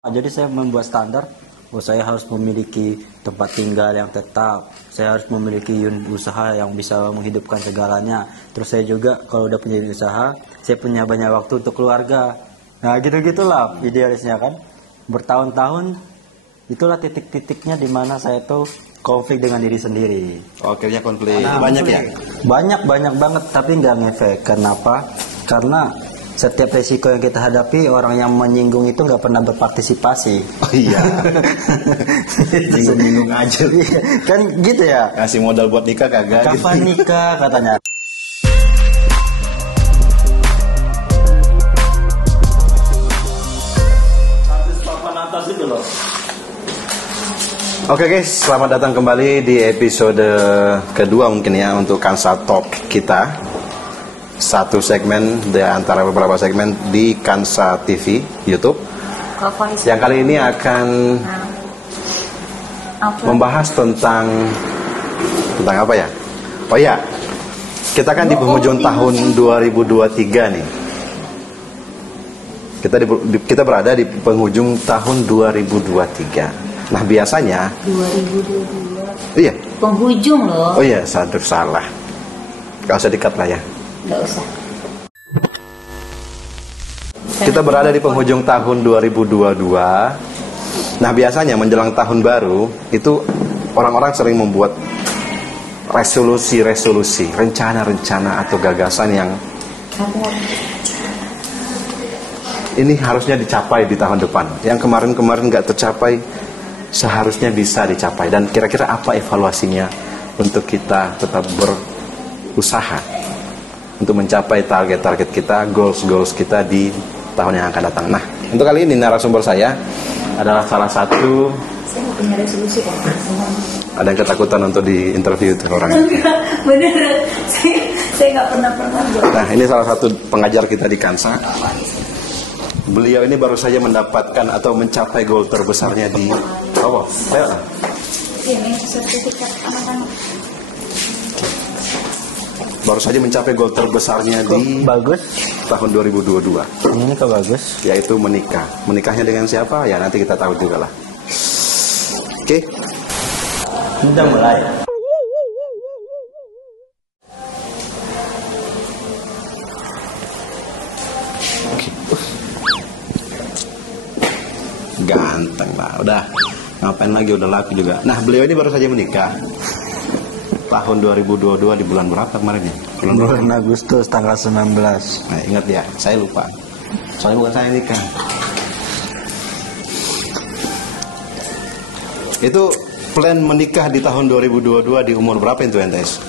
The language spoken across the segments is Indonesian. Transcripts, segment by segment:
Jadi saya membuat standar, saya harus memiliki tempat tinggal yang tetap, saya harus memiliki unit usaha yang bisa menghidupkan segalanya. Terus saya juga kalau udah punya unit usaha, saya punya banyak waktu untuk keluarga. Nah gitu-gitulah idealisnya kan. Bertahun-tahun, itulah titik-titiknya di mana saya tuh konflik dengan diri sendiri. Oh, akhirnya konflik. Banyak ya? Banyak banget, tapi nggak ngefek. Kenapa? Karena setiap resiko yang kita hadapi, orang yang menyinggung itu nggak pernah berpartisipasi. Oh iya. Nyinggung-nyinggung aja. Kan gitu ya. Kasih modal buat nikah kagak. Kapan nikah katanya. Oke guys, selamat datang kembali di episode kedua mungkin ya untuk Kansa Talk kita. Satu segmen di antara beberapa segmen di Kansa TV YouTube. Yang kali ini akan membahas tentang apa ya? Oh ya, kita kan di penghujung tahun 2023 nih. Kita berada di penghujung tahun 2023. Nah biasanya 2022. Iya. Penghujung loh. Oh iya, salah. Gak usah dikat lah ya. Gak usah. Kita berada di penghujung tahun 2022. Nah biasanya menjelang tahun baru itu orang-orang sering membuat resolusi, rencana-rencana atau gagasan yang ini harusnya dicapai di tahun depan. Yang kemarin-kemarin gak tercapai seharusnya bisa dicapai. Dan kira-kira apa evaluasinya untuk kita tetap berusaha untuk mencapai target-target kita, goals kita di tahun yang akan datang. Nah, untuk kali ini narasumber saya adalah salah satu. Saya nggak punya resolusi kok. Ada yang ketakutan untuk di interview itu orangnya. Enggak, beneran. Saya nggak pernah. Nah, ini salah satu pengajar kita di Kansa. Beliau ini baru saja mendapatkan atau mencapai goal terbesarnya di Ini sertifikat anak-anak. Baru saja mencapai goal terbesarnya di Bagus. tahun 2022. Ini kok bagus. Yaitu menikah. Menikahnya dengan siapa? Ya nanti kita tahu juga lah. Oke. Udah mulai. Ganteng lah. Udah. Ngapain lagi, udah laku juga. Nah beliau ini baru saja menikah tahun 2022 di bulan berapa kemarin ya? Bulan Agustus tanggal 19. Nah ingat ya, saya lupa. Soalnya bukan saya nikah. Itu plan menikah di tahun 2022 di umur berapa itu NTS?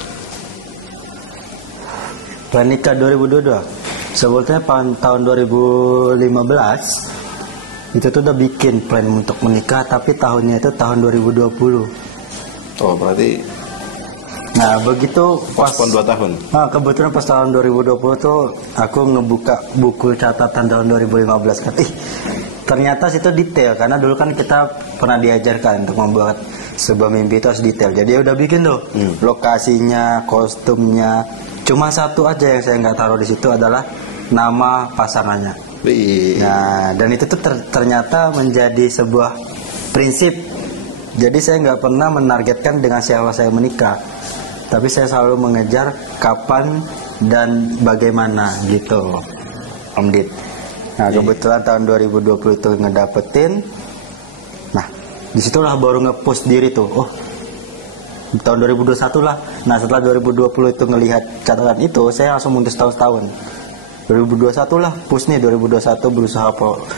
Plan nikah 2022. Sebetulnya tahun 2015 itu tuh udah bikin plan untuk menikah, tapi tahunnya itu tahun 2020. Oh berarti. Nah begitu pas 2 tahun. Nah kebetulan pas tahun 2020 tuh aku ngebuka buku catatan tahun 2015 kan. Ternyata situ detail, karena dulu kan kita pernah diajarkan untuk membuat sebuah mimpi itu harus detail. Jadi udah bikin tuh lokasinya, kostumnya. Cuma satu aja yang saya nggak taruh di situ adalah nama pasangannya. Nah dan itu tuh ternyata menjadi sebuah prinsip. Jadi saya nggak pernah menargetkan dengan siapa saya menikah, tapi saya selalu mengejar kapan dan bagaimana gitu, Om Dit. Nah kebetulan tahun 2020 itu ngedapetin. Nah disitulah baru ngepost diri tuh. Oh tahun 2021 lah. Nah setelah 2020 itu ngelihat catatan itu, saya langsung mundur setahun. 2021 lah push nih, 2021 berusaha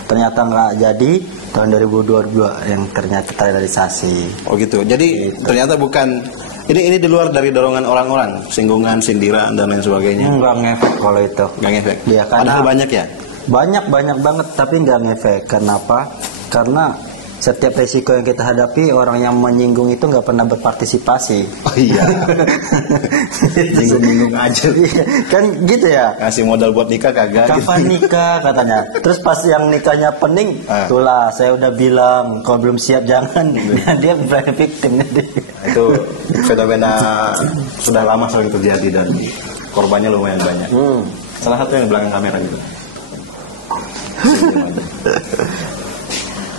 ternyata nggak jadi, tahun 2022 yang ternyata terrealisasi. Oh gitu. Jadi ternyata bukan ini di luar dari dorongan orang-orang, singgungan, sindiran dan lain sebagainya. Nggak ngefek kalau itu. Nggak ngefek. Ya, Padahal banyak ya. Banyak banget tapi nggak ngefek. Kenapa? Karena setiap resiko yang kita hadapi, orang yang menyinggung itu nggak pernah berpartisipasi. Oh iya. Nyinggung-nyinggung aja. Kan gitu ya. Kasih modal buat nikah kagak. Kapan nikah katanya. Terus pas yang nikahnya pening, itulah saya udah bilang kalau belum siap jangan. Dia berani victim. Itu fenomena sudah lama sering terjadi dan korbannya lumayan banyak. Salah satu yang di belakang kamera gitu.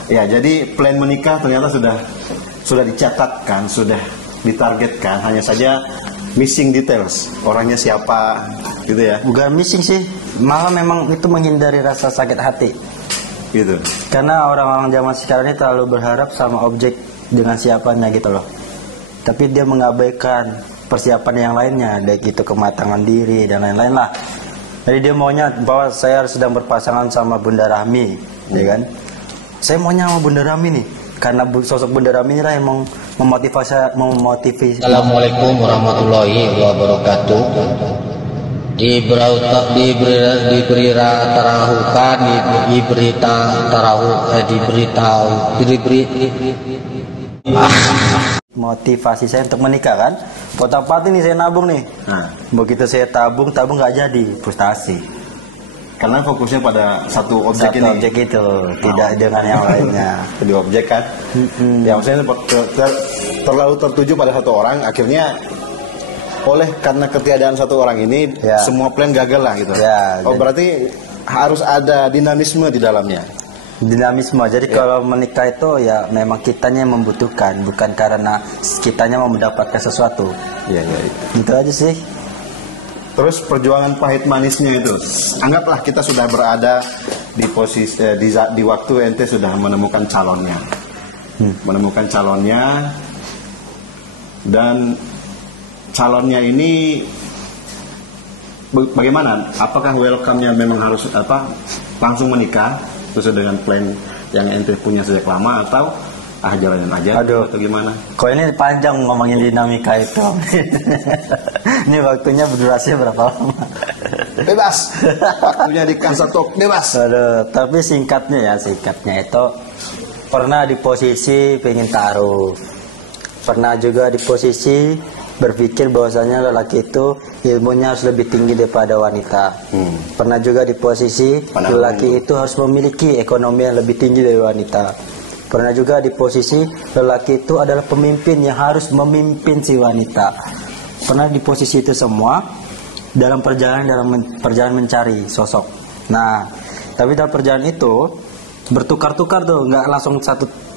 Ya, jadi plan menikah ternyata sudah dicatatkan, sudah ditargetkan, hanya saja missing details. Orangnya siapa, gitu ya. Bukan missing sih, malah memang itu menghindari rasa sakit hati. Gitu. Karena orang-orang zaman sekarang ini terlalu berharap sama objek dengan siapanya gitu loh. Tapi dia mengabaikan persiapan yang lainnya, baik itu kematangan diri dan lain-lain lah. Jadi dia maunya bahwa saya sedang berpasangan sama Bunda Rahmi, ya kan? Saya maunya sama Bunda Rahmi nih, karena sosok Bunda Rahmi ini lah yang memotivasi. Assalamualaikum warahmatullahi wabarakatuh. Motivasi saya untuk menikah kan, potong-potong nih saya nabung nih. Nah, Begitu saya tabung nggak jadi, frustasi. karena fokusnya pada satu objek Satu ini. objek itu, tidak dengan yang lainnya. Di objek kan. Ya maksudnya terlalu tertuju pada satu orang, akhirnya karena ketiadaan satu orang ini, Ya. semua plan gagal lah gitu. Ya, Berarti harus ada dinamisme di dalamnya. Dinamisme. Jadi kalau menikah itu ya memang kitanya yang membutuhkan, bukan karena kitanya mau mendapatkan sesuatu. Iya. Itu aja sih. Terus perjuangan pahit manisnya itu, anggaplah kita sudah berada di posisi di waktu ente sudah menemukan calonnya, dan calonnya ini bagaimana? Apakah welcome-nya memang harus langsung menikah sesuai dengan plan yang ente punya sejak lama, atau jalanin aja? Aduh. Atau gimana? Kok ini panjang ngomongin dinamika itu. Ini waktunya berdurasi berapa lama? Bebas, waktunya di Kansatok bebas. Aduh, tapi singkatnya itu pernah di posisi pengen taruh, pernah juga di posisi berpikir bahwasanya lelaki itu ilmunya harus lebih tinggi daripada wanita. Pernah juga di posisi lelaki itu harus memiliki ekonomi yang lebih tinggi dari wanita. Pernah juga di posisi lelaki itu adalah pemimpin yang harus memimpin si wanita. Pernah di posisi itu semua dalam perjalanan mencari sosok. Nah, tapi dalam perjalanan itu bertukar-tukar tuh, nggak langsung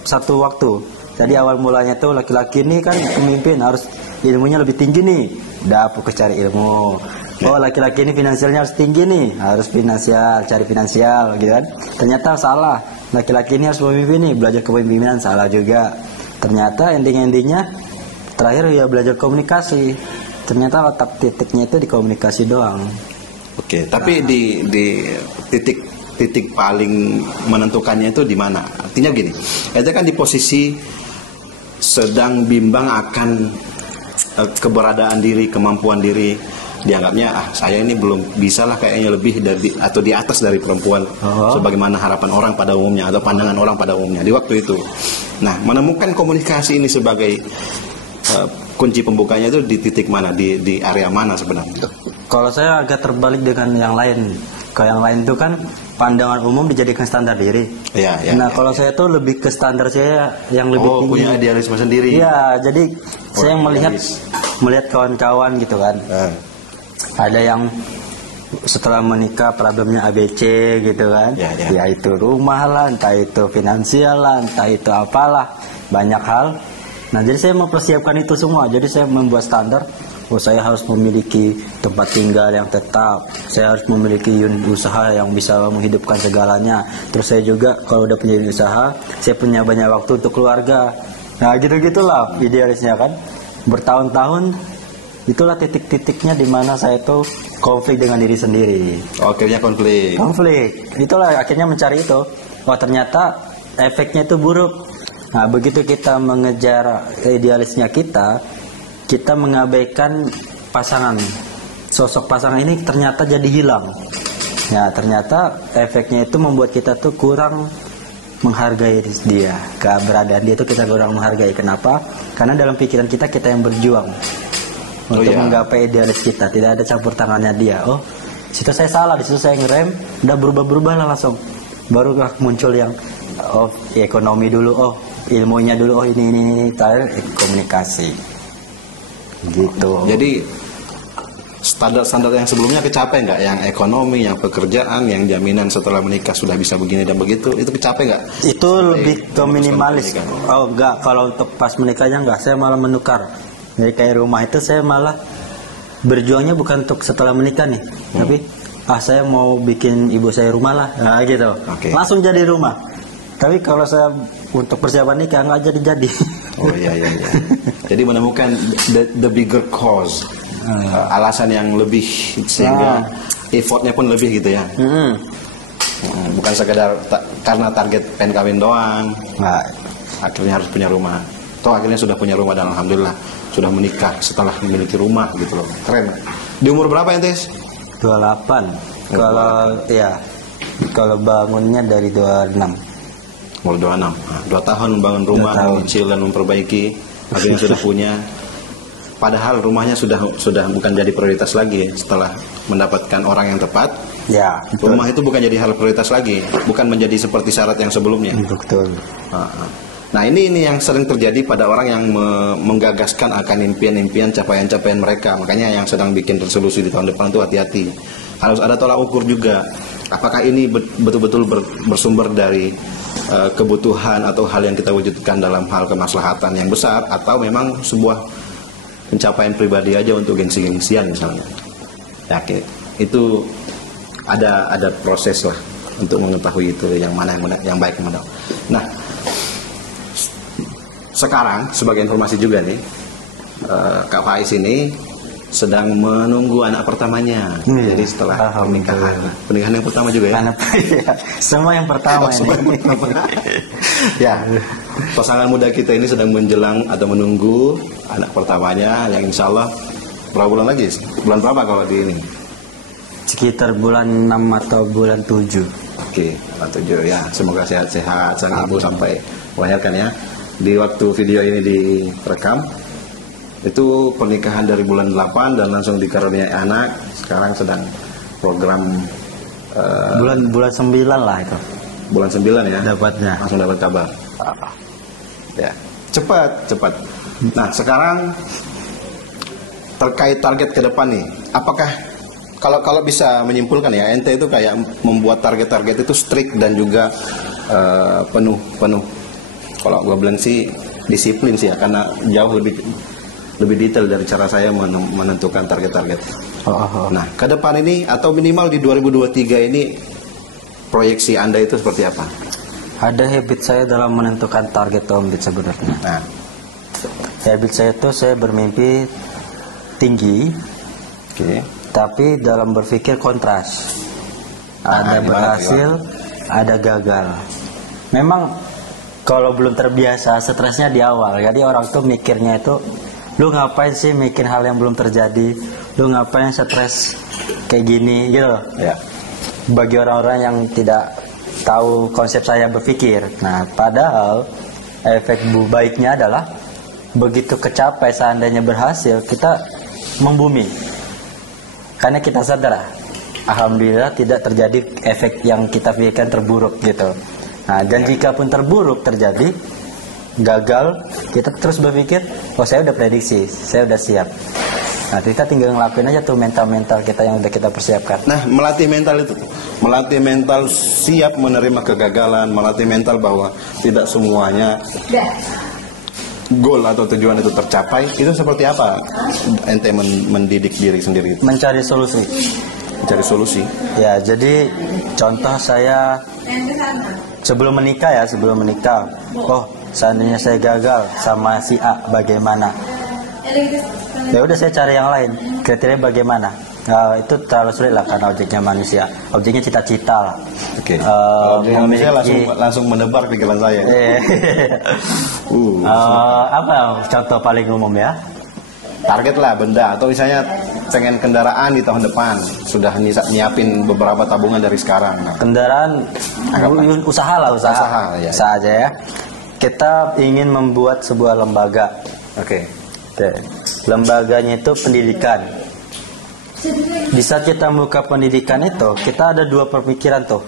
satu waktu. Jadi awal mulanya tuh laki-laki ini kan pemimpin, harus ilmunya lebih tinggi nih, udah fokus cari ilmu. Oh, laki-laki ini finansialnya harus tinggi nih, harus cari finansial gitu kan. Ternyata salah, laki-laki ini harus pemimpin nih, belajar kepemimpinan, salah juga. Ternyata ending-endingnya terakhir ya belajar komunikasi. Ternyata letak titiknya itu di komunikasi doang. Oke, tapi di titik paling menentukannya itu di mana? Artinya gini, kita kan di posisi sedang bimbang akan keberadaan diri, kemampuan diri. Dianggapnya saya ini belum bisa lah, kayaknya lebih dari atau di atas dari perempuan, sebagaimana harapan orang pada umumnya atau pandangan orang pada umumnya di waktu itu. Nah, menemukan komunikasi ini sebagai kunci pembukanya itu di titik mana, di area mana sebenarnya? Kalau saya agak terbalik dengan yang lain. Kalau yang lain itu kan pandangan umum dijadikan standar diri. Ya, Kalau saya tuh lebih ke standar saya yang lebih tinggi. Punya idealisme sendiri. Iya, jadi saya melihat kawan-kawan gitu kan. Ada yang setelah menikah problemnya ABC gitu kan. Ya itu rumah lah, entah itu finansial lah, entah itu apalah, banyak hal. Nah, jadi saya mempersiapkan itu semua. Jadi saya membuat standar. Saya harus memiliki tempat tinggal yang tetap. Saya harus memiliki unit usaha yang bisa menghidupkan segalanya. Terus saya juga kalau udah punya unit usaha, saya punya banyak waktu untuk keluarga. Nah, gitu-gitulah idealisnya kan. Bertahun-tahun itulah titik-titiknya di mana saya tuh konflik dengan diri sendiri. Akhirnya konflik. Itulah akhirnya mencari itu. Ternyata efeknya itu buruk. Nah, begitu kita mengejar idealisnya kita mengabaikan pasangan. Sosok pasangan ini ternyata jadi hilang. Ya, ternyata efeknya itu membuat kita tuh kurang menghargai dia. Keberadaan dia itu kita kurang menghargai. Kenapa? Karena dalam pikiran kita yang berjuang untuk menggapai idealis kita. Tidak ada campur tangannya dia. Oh, situ saya salah, di situ saya ngerem, udah berubah lah langsung. Barulah muncul yang ekonomi dulu, ilmunya dulu, ini terakhir komunikasi. Gitu. Jadi standar-standar yang sebelumnya kecapai nggak? Yang ekonomi, yang pekerjaan, yang jaminan setelah menikah sudah bisa begini dan begitu, itu kecapai nggak? Itu lebih ke minimalis. Oh enggak, kalau untuk pas menikahnya enggak, saya malah menukar. Jadi kayak rumah itu saya malah berjuangnya bukan untuk setelah menikah nih, tapi saya mau bikin ibu saya rumah lah, nah gitu. Langsung jadi rumah. Tapi kalau saya untuk persiapan nikah nggak jadi. Oh iya. Jadi menemukan the bigger cause, alasan yang lebih sehingga effortnya pun lebih gitu ya. Bukan sekedar karena target pengen kawin doang. Nah, akhirnya harus punya rumah. Toh akhirnya sudah punya rumah dan alhamdulillah sudah menikah setelah memiliki rumah gitu loh. Keren. Di umur berapa ya, Tis? 28. Kalau bangunnya dari 26. Umur 26. Nah, 2 tahun membangun rumah, mencicil dan memperbaiki. Akhirnya sudah punya. Padahal rumahnya sudah bukan jadi prioritas lagi setelah mendapatkan orang yang tepat. Ya, betul. Rumah itu bukan jadi hal prioritas lagi, bukan menjadi seperti syarat yang sebelumnya. Betul. Nah, ini yang sering terjadi pada orang yang menggagaskan akan impian-impian, capaian-capaian mereka. Makanya yang sedang bikin resolusi di tahun depan itu hati-hati. Harus ada tolak ukur juga. Apakah ini betul-betul bersumber dari kebutuhan atau hal yang kita wujudkan dalam hal kemaslahatan yang besar, atau memang sebuah pencapaian pribadi aja untuk gengsi-gengsian misalnya. Ya, itu ada proses lah untuk mengetahui itu yang mana yang baik yang mana. Nah, sekarang sebagai informasi juga nih, Kak Faiz ini sedang menunggu anak pertamanya. Jadi setelah pernikahan yang pertama juga ya. Semua yang pertama ini. Ya, pasangan muda kita ini sedang menjelang atau menunggu anak pertamanya yang insya Allah berapa bulan lagi? Bulan berapa kalau di ini? Sekitar bulan 6 atau bulan 7. Oke, bulan 7 ya. Semoga sehat-sehat sang ibu sampai melahirkan ya. Di waktu video ini direkam, itu pernikahan dari bulan 8 dan langsung dikaruniai anak. Sekarang sedang program bulan 9 lah itu. Bulan 9 ya. Dapatnya. Langsung dapat kabar. Ya, cepat. Nah, sekarang terkait target ke depan nih, apakah kalau bisa menyimpulkan ya, ente itu kayak membuat target-target itu strict dan juga penuh. Kalau gue bilang sih disiplin sih ya, karena jauh lebih detail dari cara saya menentukan target-target. Nah, ke depan ini atau minimal di 2023 ini proyeksi Anda itu seperti apa? Ada habit saya dalam menentukan target Om Dit sebenarnya. Nah, habit saya itu saya bermimpi tinggi, tapi dalam berpikir kontras. Ada berhasil, ada gagal. Memang kalau belum terbiasa, stresnya di awal. Jadi orang tuh mikirnya itu, lu ngapain sih mikir hal yang belum terjadi? Lu ngapain stres kayak gini gitu loh. Ya. Bagi orang-orang yang tidak tahu konsep saya berpikir. Nah, padahal efek baiknya adalah begitu kecapai seandainya berhasil, kita membumi. Karena kita sadar, alhamdulillah tidak terjadi efek yang kita pikirkan terburuk gitu. Nah, dan jika pun terburuk terjadi, gagal, kita terus berpikir, oh saya udah prediksi, saya udah siap. Nah, kita tinggal ngelakuin aja tuh mental-mental kita yang udah kita persiapkan. Nah, melatih mental itu, melatih mental siap menerima kegagalan, melatih mental bahwa tidak semuanya goal atau tujuan itu tercapai. Itu seperti apa ente mendidik diri sendiri? Mencari solusi. Mencari solusi. Ya, jadi contoh saya sebelum menikah, oh seandainya saya gagal sama si A, bagaimana? Ya udah saya cari yang lain. Kriteria bagaimana? Nah, itu terlalu sulit lah karena objeknya manusia. Objeknya cita-cita lah. Oke. Objeknya manusia langsung menebar pikiran saya. Apa contoh paling umum ya? Target lah benda atau misalnya pengen kendaraan di tahun depan, sudah nyiapin beberapa tabungan dari sekarang. Nah, kendaraan usaha ya. Usaha aja ya. Kita ingin membuat sebuah lembaga. Oke. Lembaganya itu pendidikan. Di saat kita membuka pendidikan itu, kita ada dua pemikiran tuh.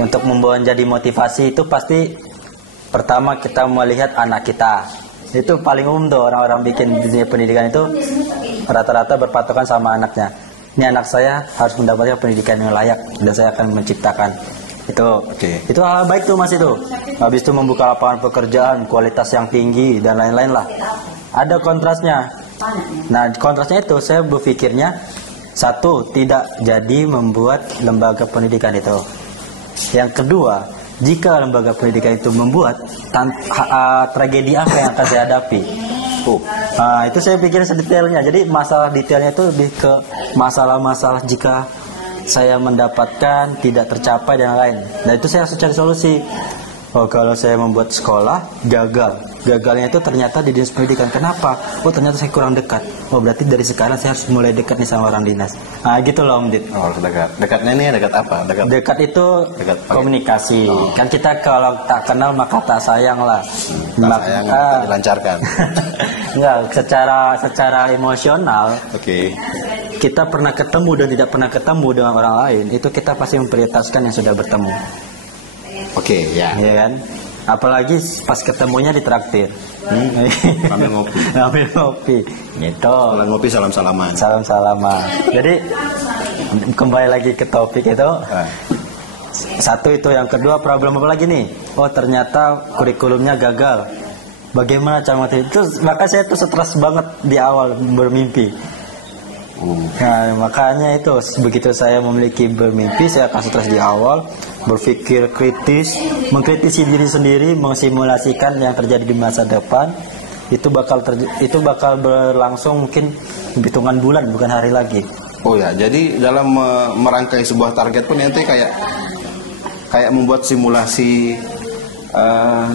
Untuk membawa jadi motivasi itu pasti pertama kita melihat anak kita. Itu paling umum tuh orang-orang bikin dunia pendidikan itu rata-rata berpatokan sama anaknya. Ini anak saya harus mendapatkan pendidikan yang layak dan saya akan menciptakan. Itu hal baik tuh Mas itu. Habis itu membuka lapangan pekerjaan, kualitas yang tinggi dan lain-lain lah. Ada kontrasnya. Nah, kontrasnya itu saya berpikirnya satu, tidak jadi membuat lembaga pendidikan itu. Yang kedua, jika lembaga pendidikan itu membuat tragedi apa yang akan saya hadapi? Nah, itu saya pikir sedetailnya. Jadi masalah detailnya itu lebih ke masalah-masalah jika saya mendapatkan tidak tercapai dan lain. Dan itu saya harus cari solusi. Oh, kalau saya membuat sekolah gagalnya itu ternyata di dinas pendidikan. Kenapa? Oh, ternyata saya kurang dekat. Oh, berarti dari sekarang saya harus mulai dekat nih sama orang dinas. Nah, gitu loh Om Dit. Oh, dekat. Dekatnya ini dekat apa? Dekat itu komunikasi. Kan kita kalau tak kenal maka tak sayang lah. Tak sayang, tak dilancarkan. Enggak, secara emosional. Kita pernah ketemu dan tidak pernah ketemu dengan orang lain, itu kita pasti memprioritaskan yang sudah bertemu. Ya kan? Apalagi pas ketemunya ditraktir. Sambil ngopi. Gitu. Sambil ngopi salam-salaman. Jadi kembali lagi ke topik itu. Satu itu, yang kedua problem apa lagi nih? Oh, ternyata kurikulumnya gagal. Bagaimana cara motivasi? Itu maka saya tuh stres banget di awal bermimpi. Nah, makanya itu begitu saya memiliki bermimpi, saya akan stres di awal, berpikir kritis, mengkritisi diri sendiri, mensimulasikan yang terjadi di masa depan. Itu bakal berlangsung mungkin hitungan bulan, bukan hari lagi. Oh ya, jadi dalam merangkai sebuah target pun nanti kayak membuat simulasi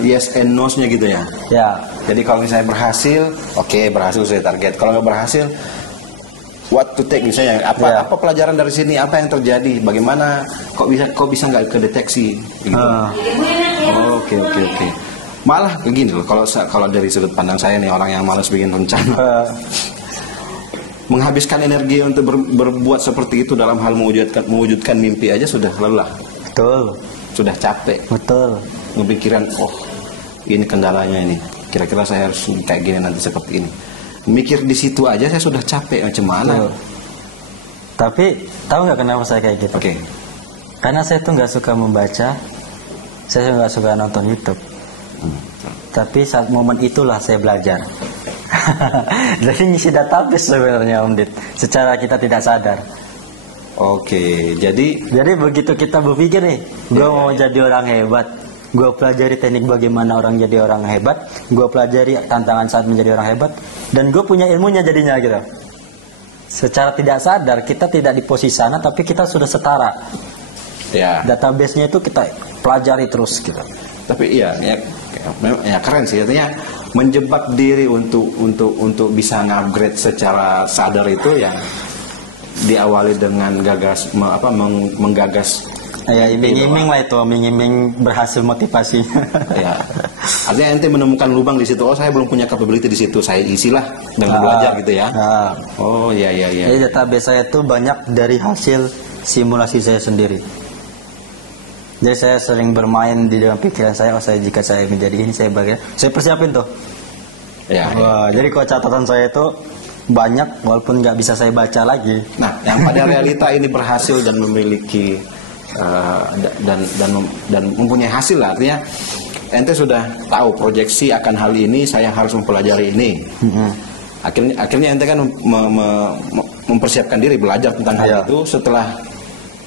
yes and no-nya gitu ya. Ya. Jadi kalau misalnya berhasil, berhasil sesuai target. Kalau nggak berhasil, what to take misalnya, apa pelajaran dari sini, apa yang terjadi, bagaimana kok bisa nggak kedeteksi gitu. Oke. Malah begini loh, kalau dari sudut pandang saya nih, orang yang malas bikin rencana, menghabiskan energi untuk berbuat seperti itu dalam hal mewujudkan mimpi aja sudah lelah. Betul. Sudah capek. Betul. Ngepikiran, ini kendalanya ini, kira-kira saya harus kayak gini nanti seperti ini. Mikir di situ aja saya sudah capek, macam mana? Tapi tahu nggak kenapa saya kayak gitu? Karena saya tuh nggak suka membaca, saya nggak suka nonton YouTube. Tapi saat momen itulah saya belajar. Jadi ngisi database sebenarnya Om Dit, secara kita tidak sadar. Jadi begitu kita berpikir nih, gue mau jadi orang hebat, gue pelajari teknik bagaimana orang jadi orang hebat, gue pelajari tantangan saat menjadi orang hebat, dan gue punya ilmunya jadinya gitu. Secara tidak sadar kita tidak di posisi sana, tapi kita sudah setara. Database-nya itu kita pelajari terus gitu. Tapi ya keren sih, artinya menjebak diri untuk bisa ngupgrade secara sadar itu ya diawali dengan menggagas. Ya, iming-iming lah itu, iming-iming berhasil motivasi. Artinya ente menemukan lubang di situ. Oh, saya belum punya capability di situ, saya isilah dengan belajar gitu ya. Iya. Jadi database saya itu banyak dari hasil simulasi saya sendiri. Jadi saya sering bermain di dalam pikiran saya, jika saya menjadi ini, saya persiapin tuh. Jadi kalau catatan saya itu banyak, walaupun nggak bisa saya baca lagi. Nah, yang pada realita ini berhasil dan memiliki dan mempunyai hasil lah. Artinya ente sudah tahu proyeksi akan hal ini, saya harus mempelajari ini. Akhirnya ente kan mempersiapkan diri belajar tentang hal itu. Setelah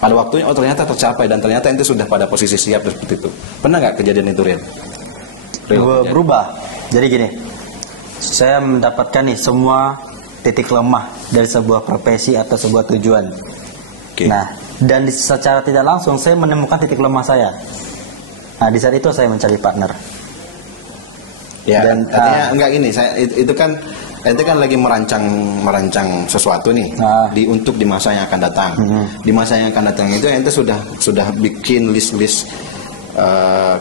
pada waktunya ternyata tercapai dan ternyata ente sudah pada posisi siap seperti itu. Pernah nggak kejadian itu real berubah? Jadi gini, saya mendapatkan nih semua titik lemah dari sebuah profesi atau sebuah tujuan. Nah, dan secara tidak langsung saya menemukan titik lemah saya. Nah, di saat itu saya mencari partner. Dan artinya enggak gini, itu kan ente kan lagi merancang sesuatu nih untuk di masa yang akan datang. Di masa yang akan datang itu ente sudah bikin list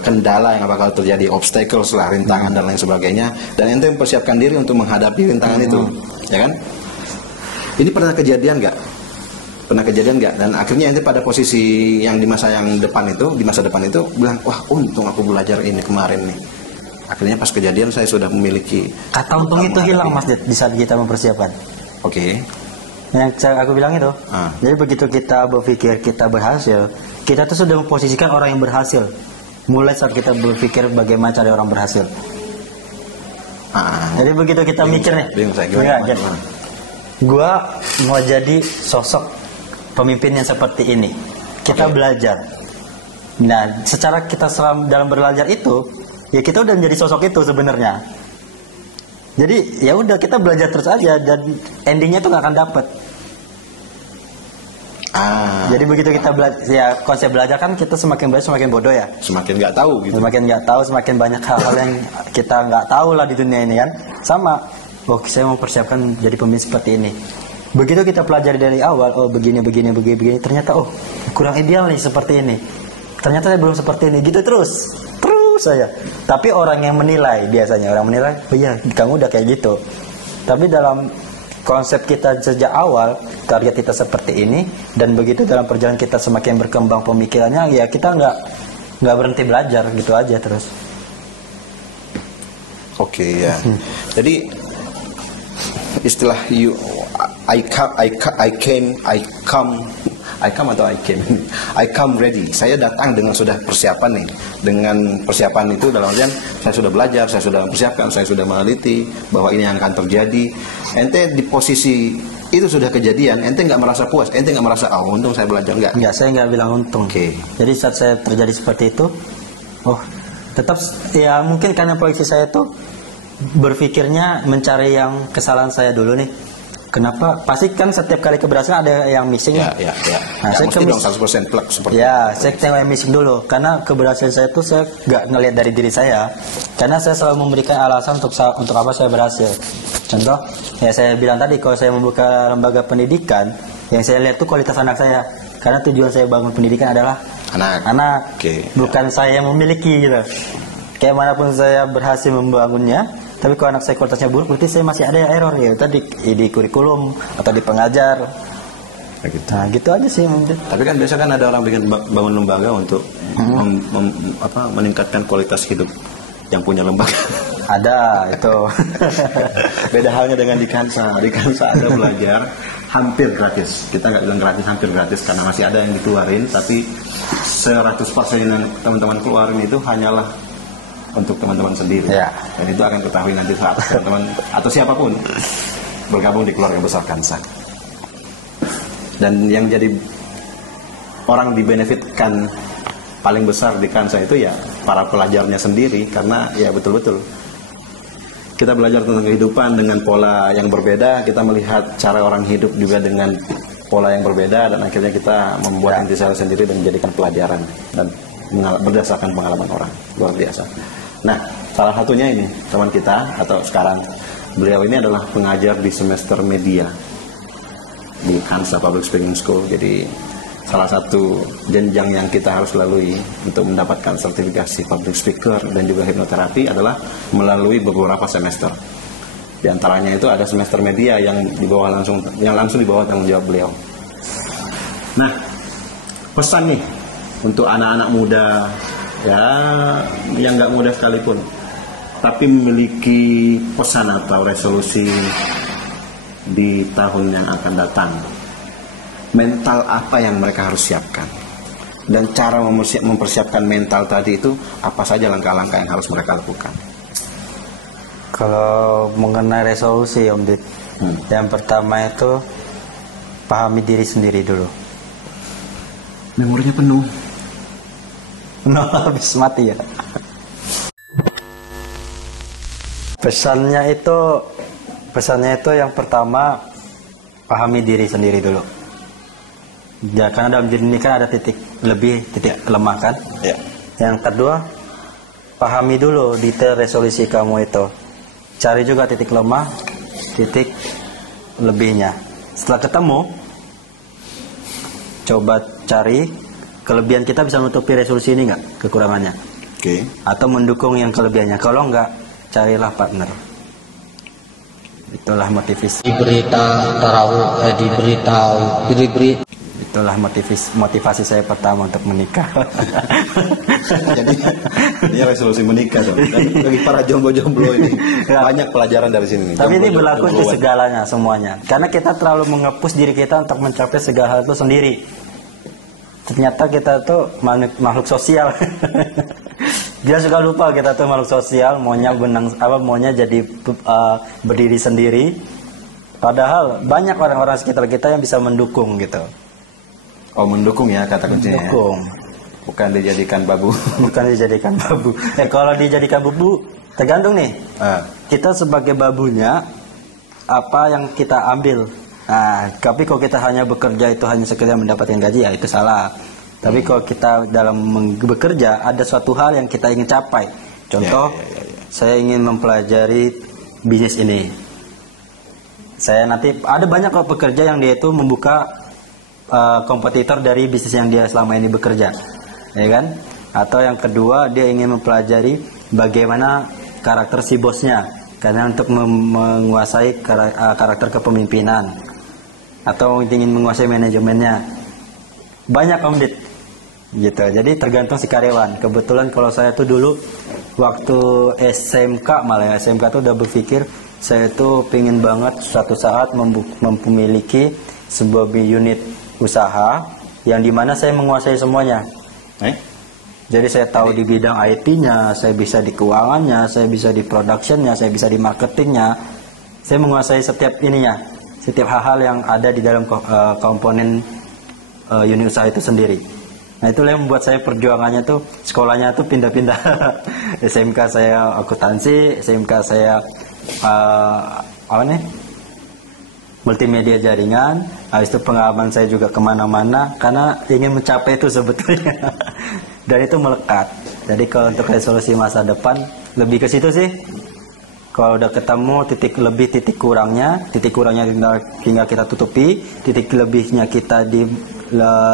kendala yang bakal terjadi, obstacles lah, rintangan dan lain sebagainya, dan ente mempersiapkan diri untuk menghadapi rintangan itu, ya kan? Ini pernah kejadian nggak? Dan akhirnya ente pada posisi yang di masa depan itu bilang, wah untung aku belajar ini kemarin nih. Akhirnya pas kejadian saya sudah memiliki. Kata untung itu hilang Mas di saat kita mempersiapkan. Oke. Yang aku bilang itu. Jadi begitu kita berpikir kita berhasil, kita tuh sudah memposisikan orang yang berhasil. Mulai saat kita berpikir bagaimana cari orang berhasil. Jadi begitu kita mikir nih, gua mau jadi sosok pemimpin yang seperti ini. Kita belajar. Nah, secara kita dalam belajar itu, ya kita udah menjadi sosok itu sebenarnya. Jadi ya udah kita belajar terus aja dan endingnya tuh nggak akan dapet. Jadi begitu kita belajar, ya konsep belajar kan kita semakin belajar semakin bodoh ya. Semakin nggak tahu gitu. Semakin nggak tahu, semakin banyak hal-hal yang kita nggak tahu lah di dunia ini kan. Sama, saya mau persiapkan jadi pemimpin seperti ini. Begitu kita pelajari dari awal, begini, ternyata kurang ideal nih seperti ini. Ternyata saya belum seperti ini, gitu terus saya. Tapi orang yang menilai, biasanya orang menilai, iya kamu udah kayak gitu. Tapi dalam konsep kita sejak awal, target kita seperti ini, dan begitu dalam perjalanan kita semakin berkembang pemikirannya, ya kita nggak berhenti belajar gitu aja terus. Oke, ya. Jadi istilah I come ready. Saya datang dengan sudah persiapan nih. Dengan persiapan itu dalam artian saya sudah belajar, saya sudah mempersiapkan, saya sudah meneliti bahwa ini yang akan terjadi. Ente di posisi itu sudah kejadian, ente nggak merasa puas, ente nggak merasa untung saya belajar, nggak, saya nggak bilang untung. Jadi saat saya terjadi seperti itu, tetap ya mungkin karena proyeksi saya tuh berpikirnya mencari yang kesalahan saya dulu nih. Kenapa? Pasti kan setiap kali keberhasilan ada yang missing. Ya. Nah, saya mesti dong 100% plek seperti saya tengok yang missing dulu. Karena keberhasilan saya tuh saya nggak ngelihat dari diri saya. Karena saya selalu memberikan alasan untuk apa saya berhasil. Contoh, ya saya bilang tadi kalau saya membuka lembaga pendidikan, yang saya lihat tuh kualitas anak saya. Karena tujuan saya bangun pendidikan adalah anak. Bukan saya yang memiliki gitu. Kayak manapun saya berhasil membangunnya, tapi kalau anak saya kualitasnya buruk, berarti saya masih ada error ya. Tadi di kurikulum atau di pengajar. Nah, gitu aja sih mungkin. Tapi kan biasa kan ada orang bikin bangun lembaga untuk meningkatkan kualitas hidup yang punya lembaga. Ada itu. Beda halnya dengan di Kansa. Di Kansa ada belajar hampir gratis. Kita nggak bilang gratis, hampir gratis karena masih ada yang dikeluarin. Tapi 100% yang teman-teman keluarin itu hanyalah untuk teman-teman sendiri. Dan itu akan ketahui nanti saat teman-teman atau siapapun bergabung di keluarga besar Kansa. Dan yang jadi orang dibenefitkan paling besar di Kansa itu ya para pelajarnya sendiri, karena ya betul-betul kita belajar tentang kehidupan dengan pola yang berbeda, kita melihat cara orang hidup juga dengan pola yang berbeda, dan akhirnya kita membuat intisari sendiri dan menjadikan pelajaran dan berdasarkan pengalaman orang. Luar biasa. Nah, salah satunya ini teman kita, atau sekarang beliau ini adalah pengajar di semester media di Kansa Public Speaking School. Jadi salah satu jenjang yang kita harus lalui untuk mendapatkan sertifikasi public speaker dan juga hipnoterapi adalah melalui beberapa semester. Di antaranya itu ada semester media yang langsung di bawah tanggung jawab beliau. Nah, pesan nih untuk anak-anak muda, ya yang nggak muda sekalipun, tapi memiliki pesan atau resolusi di tahun yang akan datang. Mental apa yang mereka harus siapkan, dan cara mempersiapkan mental tadi itu apa saja langkah-langkah yang harus mereka lakukan. Kalau mengenai resolusi Om Dit, yang pertama itu pahami diri sendiri dulu. Memorinya penuh. Habis mati ya. Pesannya itu yang pertama, pahami diri sendiri dulu. Ya, karena dalam diri ini kan ada titik lebih, titik lemah kan. Yang kedua, pahami dulu detail resolusi kamu itu. Cari juga titik lemah, titik lebihnya. Setelah ketemu, coba cari kelebihan kita bisa menutupi resolusi ini nggak, kekurangannya. Atau mendukung yang kelebihannya. Kalau nggak, carilah partner. Itulah motivasi. Diberita tarawih, Itulah motivasi saya pertama untuk menikah. Jadi ini resolusi menikah dong. Dan bagi para jomblo-jomblo ini banyak pelajaran dari sini. Tapi ini berlaku untuk Jomblo-jombloan. segalanya, semuanya. Karena kita terlalu mengepus diri kita untuk mencapai segala hal itu sendiri. Ternyata kita tuh makhluk sosial. Dia suka lupa kita tuh makhluk sosial, maunya jadi berdiri sendiri. Padahal banyak orang-orang sekitar kita yang bisa mendukung gitu. Oh, mendukung ya kata kuncinya. Mendukung. Bukan dijadikan babu. Bukan dijadikan babu. Kalau dijadikan babu, tergantung nih. Kita sebagai babunya, apa yang kita ambil. Nah, tapi kalau kita hanya bekerja itu hanya sekedar mendapatkan gaji, ya itu salah. Tapi kalau kita dalam bekerja, ada suatu hal yang kita ingin capai. Contoh, saya ingin mempelajari bisnis ini. Saya nanti ada banyak kok pekerja yang dia itu membuka kompetitor dari bisnis yang dia selama ini bekerja, ya kan? Atau yang kedua, dia ingin mempelajari bagaimana karakter si bosnya, karena untuk menguasai karakter kepemimpinan, atau ingin menguasai manajemennya. Banyak komdit, gitu. Jadi tergantung si karyawan. Kebetulan kalau saya tuh dulu waktu SMK tuh udah berpikir saya tuh pengen banget suatu saat memiliki sebuah unit usaha yang dimana saya menguasai semuanya. Jadi saya tahu di bidang IT-nya, saya bisa di keuangannya, saya bisa di production-nya, saya bisa di marketingnya. Saya menguasai setiap ininya, setiap hal-hal yang ada di dalam komponen unit usaha itu sendiri. Nah, itulah yang membuat saya perjuangannya tuh sekolahnya tuh pindah-pindah. SMK saya akuntansi, SMK saya multimedia jaringan. Habis itu pengalaman saya juga kemana-mana karena ingin mencapai itu sebetulnya. Dan itu melekat. Jadi kalau untuk resolusi masa depan lebih ke situ sih. Kalau udah ketemu titik lebih titik kurangnya tinggal kita tutupi, titik lebihnya kita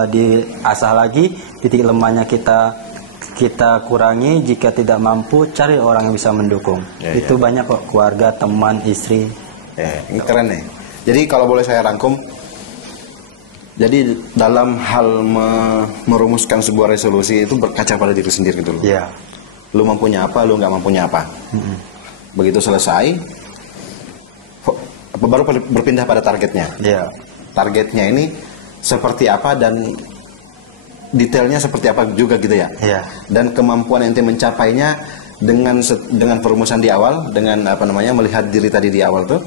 diasah lagi, titik lemahnya kita kurangi. Jika tidak mampu, cari orang yang bisa mendukung. Itu banyak kok, keluarga, teman, istri. Ini keren nih. Jadi kalau boleh saya rangkum, jadi dalam hal merumuskan sebuah resolusi itu berkaca pada diri sendiri gitu loh. Iya. Lu mampunya apa, lu nggak mampunya apa. Begitu selesai, baru berpindah pada targetnya. Iya. Targetnya ini seperti apa dan detailnya seperti apa juga gitu ya. Iya. Dan kemampuan ente mencapainya dengan perumusan di awal, dengan melihat diri tadi di awal tuh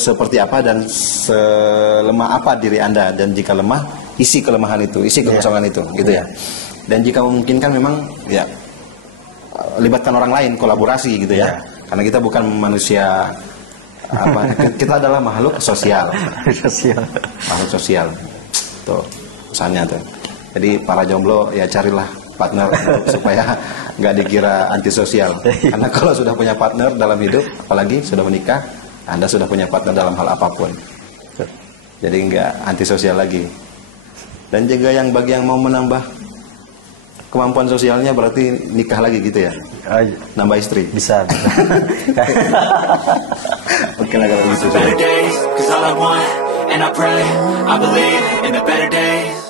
seperti apa dan selemah apa diri Anda, dan jika lemah isi kelemahan itu, isi kekosongan itu gitu ya. Dan jika memungkinkan memang ya libatkan orang lain, kolaborasi gitu ya. Karena kita bukan manusia kita adalah makhluk sosial. Makhluk sosial. Tuh pesannya tuh. Jadi para jomblo ya carilah partner supaya nggak dikira antisosial. Karena kalau sudah punya partner dalam hidup, apalagi sudah menikah, Anda sudah punya partner dalam hal apapun. Jadi nggak antisosial lagi. Dan juga bagi yang mau menambah kemampuan sosialnya berarti nikah lagi gitu ya. Nambah istri. Bisa. Oke lah kalau gitu. Better days, 'cause all I want, and I pray, I believe in the better days.